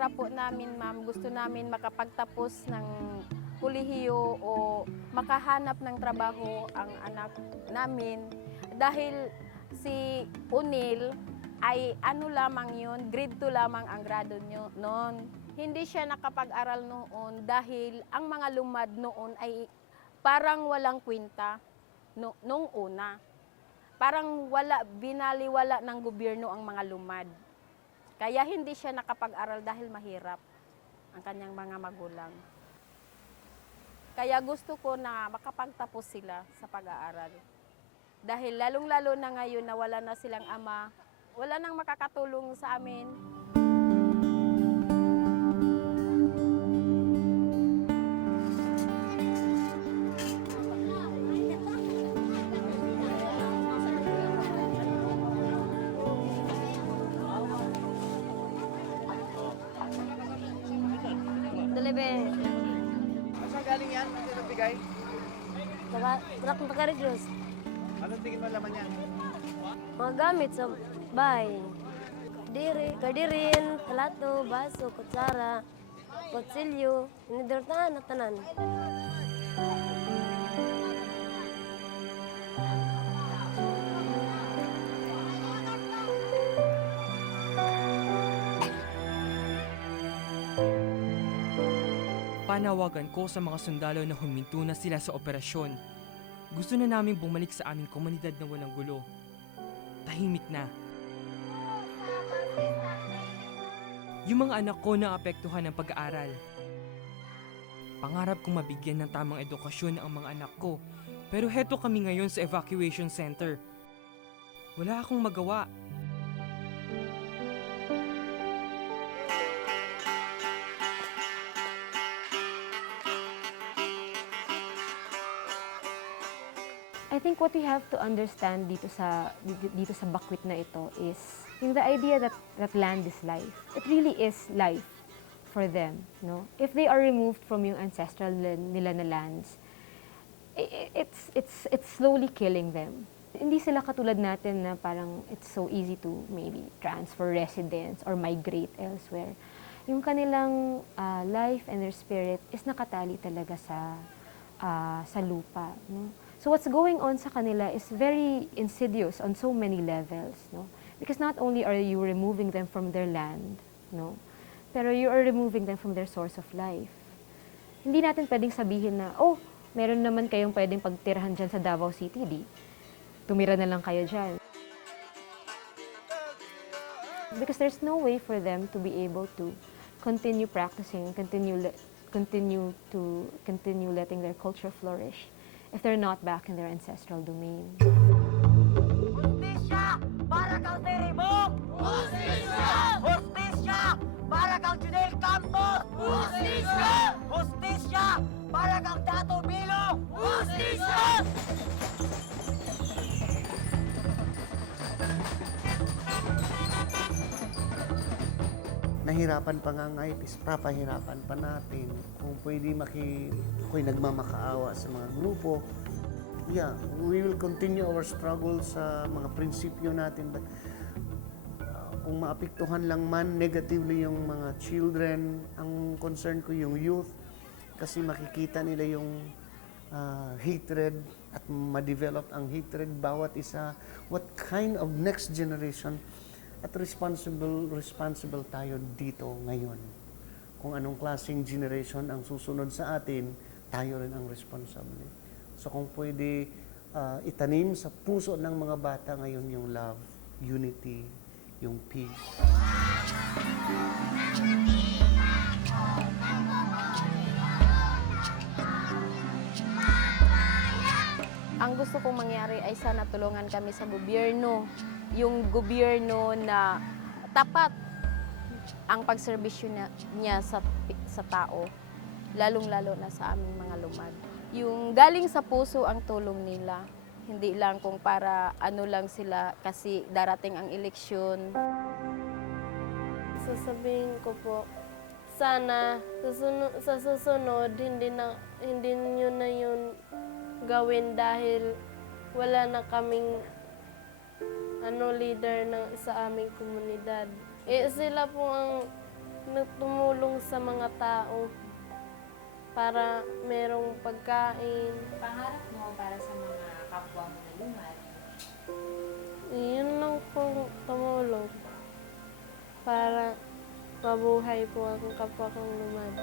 pangarap po namin, ma'am, gusto namin makapagtapos ng kolehiyo o makahanap ng trabaho ang anak namin. Dahil si Unil ay ano lamang yun, grade 2 lamang ang grado nyo noon. Hindi siya nakapag-aral noon dahil ang mga lumad noon ay parang walang kwenta nung una. Parang binaliwala ng gobyerno ang mga lumad. Kaya hindi siya nakapag-aral dahil mahirap ang kanyang mga magulang. Kaya gusto ko na makapagtapos sila sa pag-aaral. Dahil lalong-lalo na ngayon na wala na silang ama, wala nang makakatulong sa amin. Dalebe, Saan galing yan? Ano yung bigay? truck ng Tacariglos. Anong tingin mo laman yan? Mga gamit sa bahay. Kadirin, plato, baso, kutsara, kutsilyo, inidortahan at tanan. Panawagan ko sa mga sundalo na huminto na sila sa operasyon. Gusto na namin bumalik sa aming komunidad na walang gulo. Tahimik na. Yung mga anak ko na apektuhan ng pag-aaral. Pangarap kong mabigyan ng tamang edukasyon ang mga anak ko. Pero heto kami ngayon sa evacuation center. Wala akong magawa. I think what we have to understand dito sa Bakwit na ito is yung the idea that land is life. It really is life for them, no? If they are removed from yung ancestral nila na lands, it's slowly killing them. Hindi sila katulad natin na parang it's so easy to maybe transfer residence or migrate elsewhere. Yung kanilang life and their spirit is nakatali talaga sa lupa, no? So what's going on sa kanila is very insidious on so many levels, no? Because not only are you removing them from their land, no? Pero you are removing them from their source of life. Hindi natin pwedeng sabihin na, oh, meron naman kayong pwedeng pagtirahan dyan sa Davao City, di? Tumira na lang kayo dyan. Because there's no way for them to be able to continue practicing, continue letting their culture flourish if they're not back in their ancestral domain. Hustisya para kang Teribok! Hustisya! Hustisya para kang Junel Campos! Hustisya! Hustisya para kang Dato Bilo! Hustisya! Nahirapan pa nga ngayon, is papahirapan pa natin. Kung pwede ako'y nagmamakaawa sa mga grupo. Yeah, we will continue our struggle sa mga prinsipyo natin. But kung maapektuhan lang man negatively yung mga children, ang concern ko yung youth. Kasi makikita nila yung hatred at ma-develop ang hatred bawat isa. What kind of next generation at responsible tayo dito ngayon. Kung anong klaseng generation ang susunod sa atin, tayo rin ang responsable. So kung pwede itanim sa puso ng mga bata ngayon yung love, unity, yung peace. Ang gusto kong mangyari ay sana tulungan kami sa gobyerno. Yung gobyerno na tapat ang pagserbisyo niya sa tao, lalong-lalo na sa aming mga lumad. Yung galing sa puso ang tulong nila, hindi lang kung para ano lang sila kasi darating ang eleksyon. Sasabihin ko po, sana sa susunod hindi niyo na yun gawin dahil wala na kaming leader sa aming komunidad. Sila po ang tumulong sa mga tao para merong pagkain. Pangarap mo para sa mga kapwa mo na lumad? Yun lang pong tumulong para mabuhay po ang kapwa kong lumad.